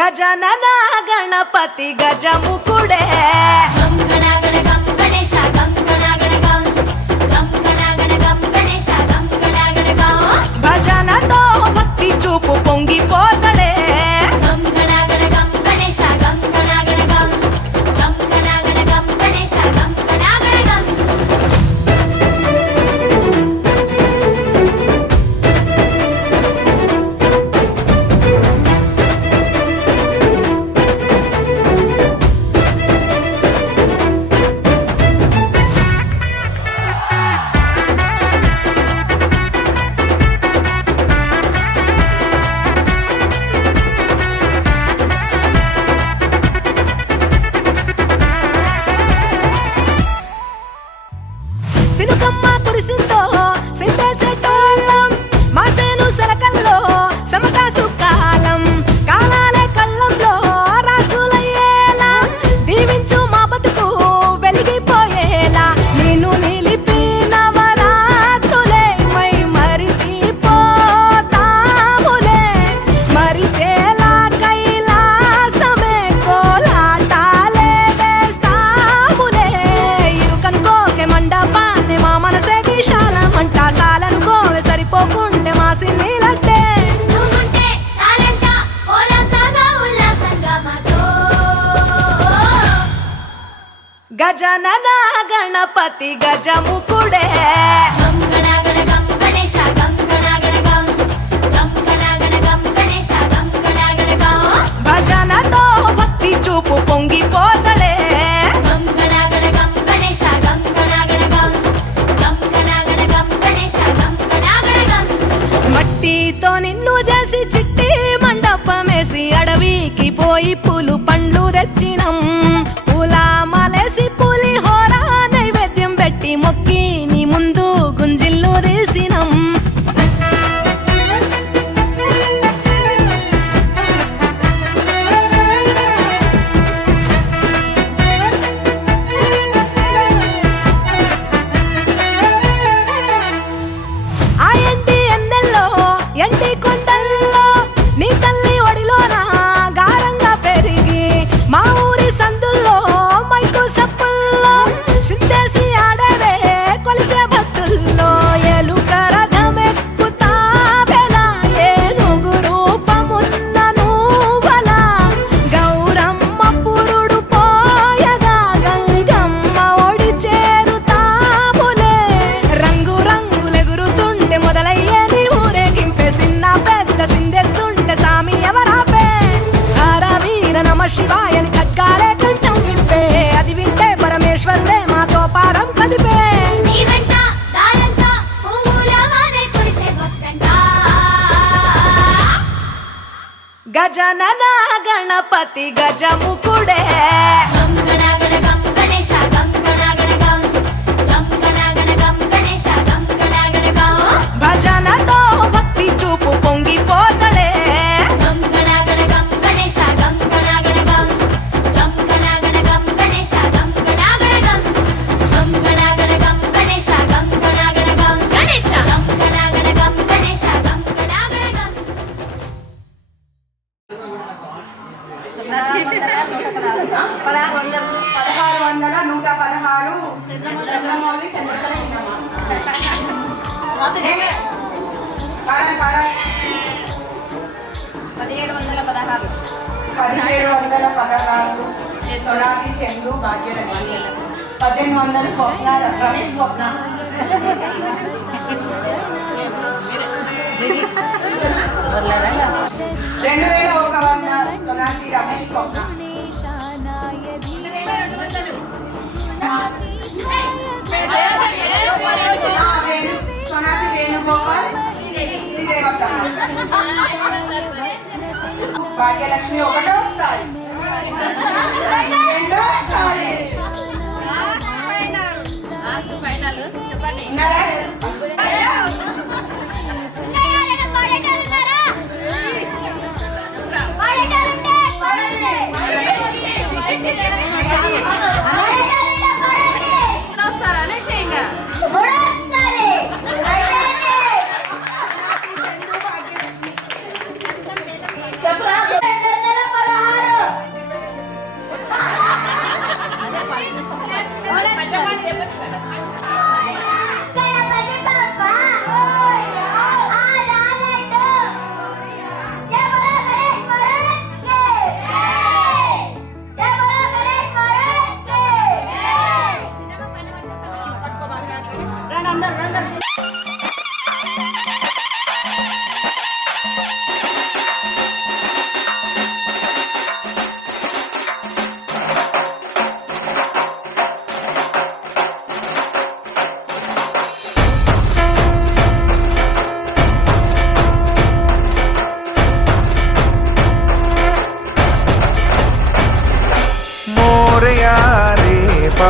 గజనన గణపతి గజముకుడే భజనతో భక్తి చూపు పొంగిపోతడే సినుకమ్మ కురిసిందో సిందేసేటోళ్ళం మాసేను సెలకల్లో సమకాసు కాలం కాలాలే కళ్ళంలో రాసులయ్యేలా దీవించు మా బతుకు వెలిగిపోయేలా నిన్ను నిలిపిన వరాత్రులే మై మరిచిపోతాములే మరిచేలా కైలాసమే కోలాటాలే వేస్తాములే ఇరుకనుకోకే మండపా మా మనసే విశాలమంట సాలనుకోవే సరిపోకుంటే మా సిన్నీలంటే గజనన గణపతి గజముకుడే భజనతో భక్తి చూపు పొంగిపోతలే మట్టితో నిన్ను చేసి చిట్టి మండపమేసి అడవికి పోయి పూలు పండ్లు తెచ్చినం పూల మాలేసి పులిహోర నైవేద్యం పెట్టి మొక్కి నీ ముందు గుంజిల్లు తీసినం ఎండి కొండల్లో నీ తల్లి ఒడిలోన గారంగా పెరిగి మా ఊరి సందుల్లో మైకు సప్పుల్లో సిందేసి ఆడవే కొలిచే భక్తుల్లో ఎలుక రథమెక్కుతావెలా ఏనుగు రూపమున్న నువ్వలా గౌరమ్మ పురుడు పోయగా గంగమ్మ ఒడి చేరుతాములే రంగు రంగులెగురుతుంటే మొదలయ్యే నీ ఊరేగింపే సిన్న పెద్ద సిందేస్తుంటే సామి ఎవరాపే హరవీర నమ శివాయని కక్కాలే కంఠం విప్పే అది వింటే పరమేశ్వరుడే మాతో పారం కదిపే గజనన గణపతి గజముకుడే భజనతో భక్తి చూపు పొంగిపోతలే చంద్రమౌళి సొనాతి చందు భాగ్యలక్ష్మి 1800 స్వప్న రమేష్ స్వప్న 2001 సొనాతి రమేష్ స్వప్న సొనాతి వేణుగోపాల్ భాగ్యలక్ష్మి ఒకటోసారి రెండోసారి చెప్పరా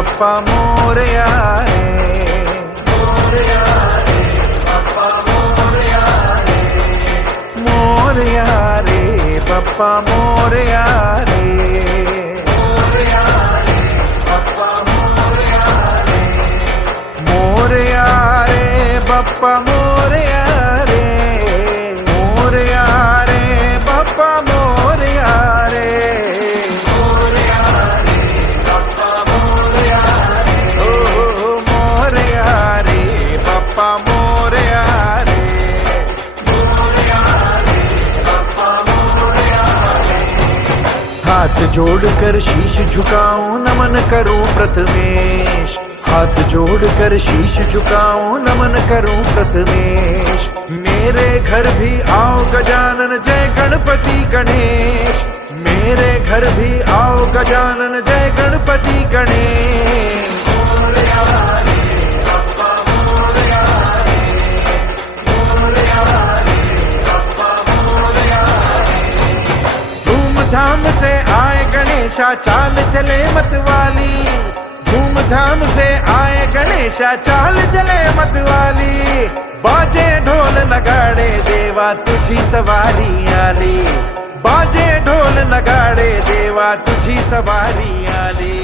बप्पा मोरया रे, मोरया रे बप्पा मोरया रे, मोरया रे बप्पा मोरया रे, मोरया रे बप्पा मोरया रे, मोरया रे बप्पा मोरया रे, मोरया रे बप्पा मोरया रे, मोरया रे बप्पा मोरया रे, ओ मोरया रे बप्पा मोरया रे, मोरया रे बप्पा मोरया रे। हाथ जोड़कर शीश झुकाऊं नमन करूं प्रथमेश, हाथ जोड़कर शीश झुकाऊं नमन करूं प्रथमेश। मेरे घर भी आओ गजानन जय गणपति गणेश, मेरे घर भी आओ गजानन जय गणपति गणेश। मोरया रे बप्पा मोरया रे, मोरया रे बप्पा मोरया रे। धूमधाम से आए गणेशा चाल चले मतवाली, धूमधाम से आए गणेशा चाल चले मतवाली। बाजे ढोल नगाड़े देवा तुझी सवारी आली, बाजे ढोल नगाड़े देवा तुझी सवारी आली।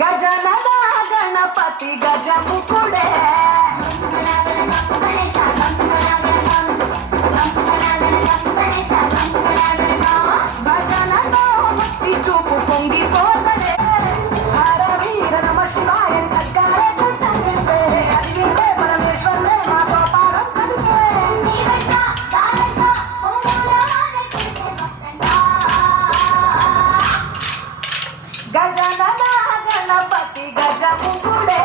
గజనన గణపతి గజముఖుడే భజనలో భక్తి చూపు పొంగిపోతలే హర వీర నమ శివాయ నగ్గారే కంటే అది వింటే పరమేశ్వరుడే మాతో పారం కలిపే గజనన గణపతి గజముఖుడే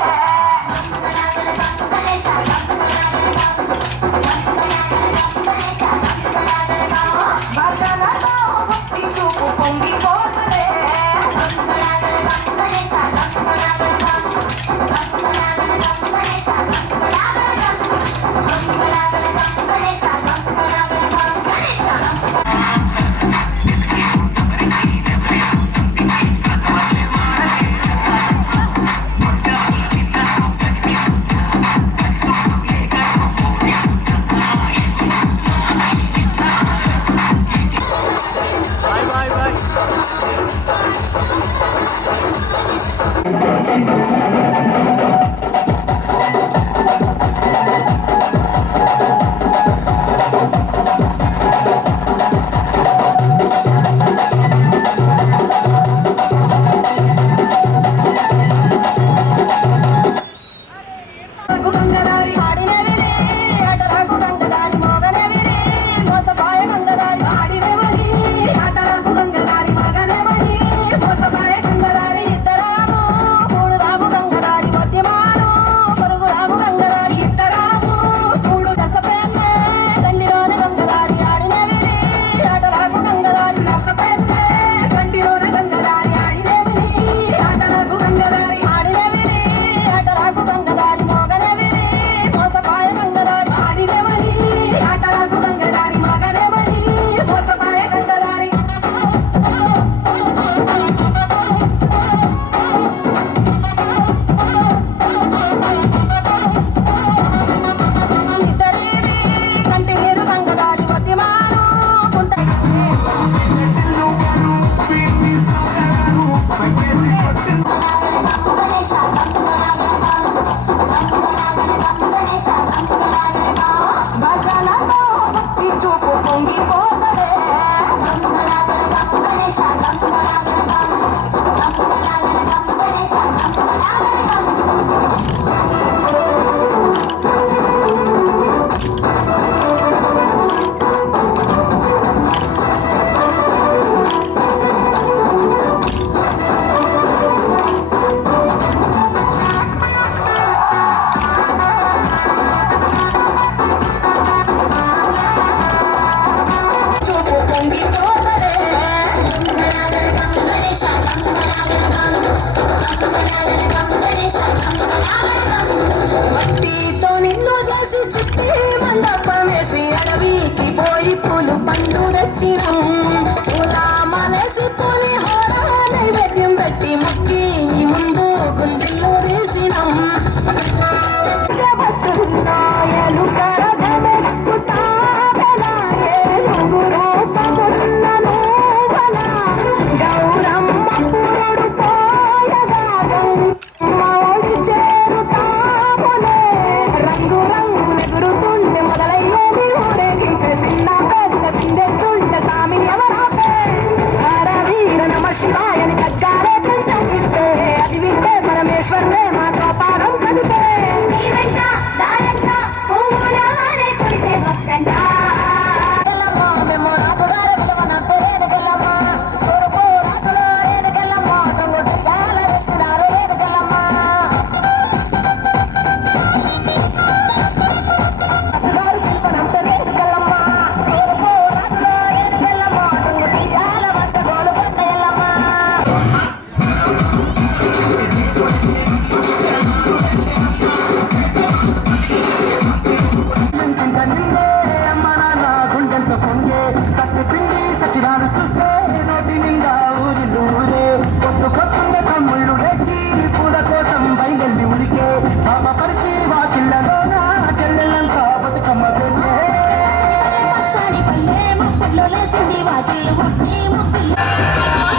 ముప్పట్లో లేసింది వాకిళ్ళు ముట్టి ముక్కులు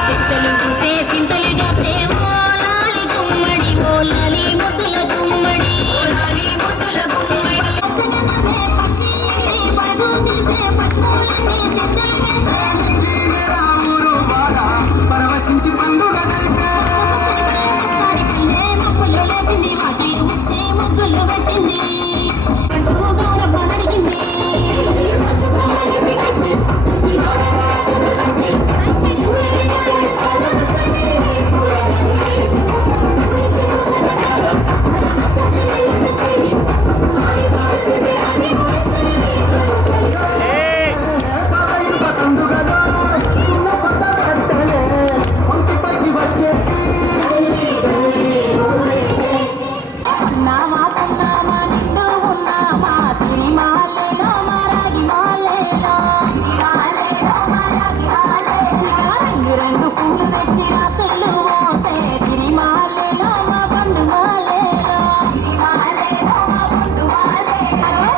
చింతలు చూసే చింతలు చూసే ఓలాలి గుమ్మడి ఓలాలి ముద్దుల గుమ్మడి ఓలాలి ముద్దుల గుమ్మడి పచ్చి పడుగు తీసే పచ్చుకోలని రాముడు బాగా పరవశించి పండుగ ముప్పుల్లో లేసింది వాకిళ్ళు ముచ్చి ముగ్గులు పెట్టింది గౌరవ అడిగింది సందుగలో ఉన్న కొత్త కట్టలే ఒంటిపైకి వచ్చేసి ఉన్నామా పున్నామా నిండు ఉన్నామా సిరిమాలేలో మరాగి మాలేలో రంగు రంగు పూలు తెచ్చి రాసులు మోసే సిరిమాలేలో మా బంధు మాలేలో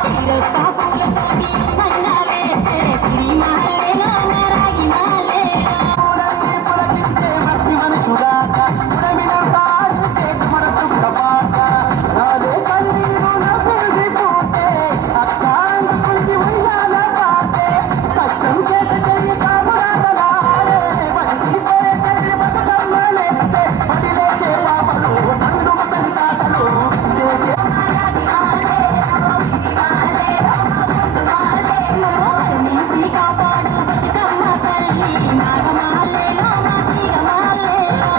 తీరొక్క పూలతోటి మళ్ళా వేసే సిరిమాలేలో మరాగి మాలేలో ఊరల్ని పులకించే మట్టి మనుషులాక ఉడమిన తాడు చేతి మన చుక్కపాక నాదే కన్నీరు నవ్వింది పూటే అక్క అందుకుంటి ఉయ్యాల పాటే కష్టం చేసి చెయ్యి కాపురాటలాడే బడికి పోయే చెల్లి బతుకమ్మలెత్తే పడి లేచే పాపలు తండు ముసలి తాతలు చేసే నుంచి కాపాడు బతుకమ్మ తల్లి నాగమాలేలో మా తీగమాలేలో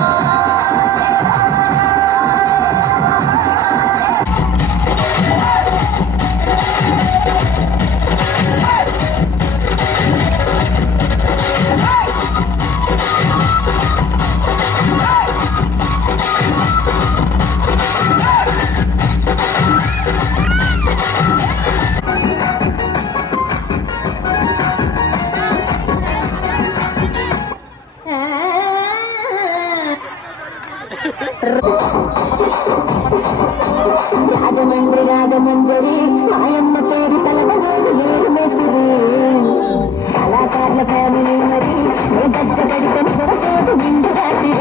రాజమండ్రి రాగమంజరి మాయమ్మ పేరు తలవలోని వేరు మేస్తుంది కళాకారుల ఫ్యామిలీ మరి నే గజ్జ కడితం కొరకోదు నిండు రాత్రి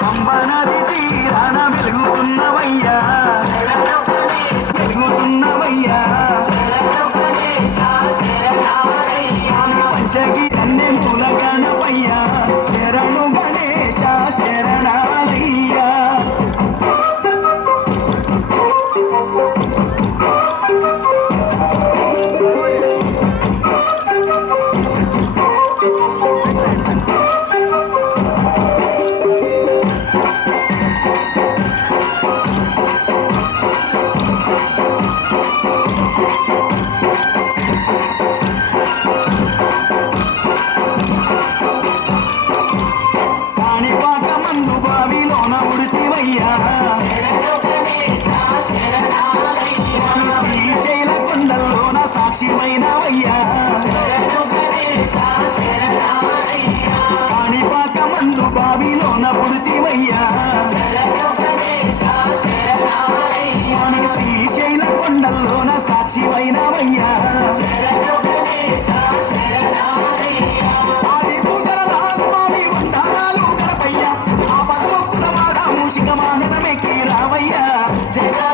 పంబనది తీరాన వెలుగుతున్నవయ్యా వెలుగుతున్నవయ్యా పంచగి అన్నె మూల గణపయ్యా శరణు గణేశ శరణాలయ్యా కాణిపాక మందు బావిలోన ఉడితివయ్యా శ్రీశైల కొండల్లోన సాక్షిమైనవయ్యా కాణిపాక మందు బావిలోన పుడితివయ్యా శ్రీశైల కొండల్లోన సాక్షిమైనవయ్యా ఆది పూజల స్వామి వందనాలు గణపయ్యా ఆ పదమొక్కుల వాడ మూషిక వాహనమెక్కి రావయ్యా జయ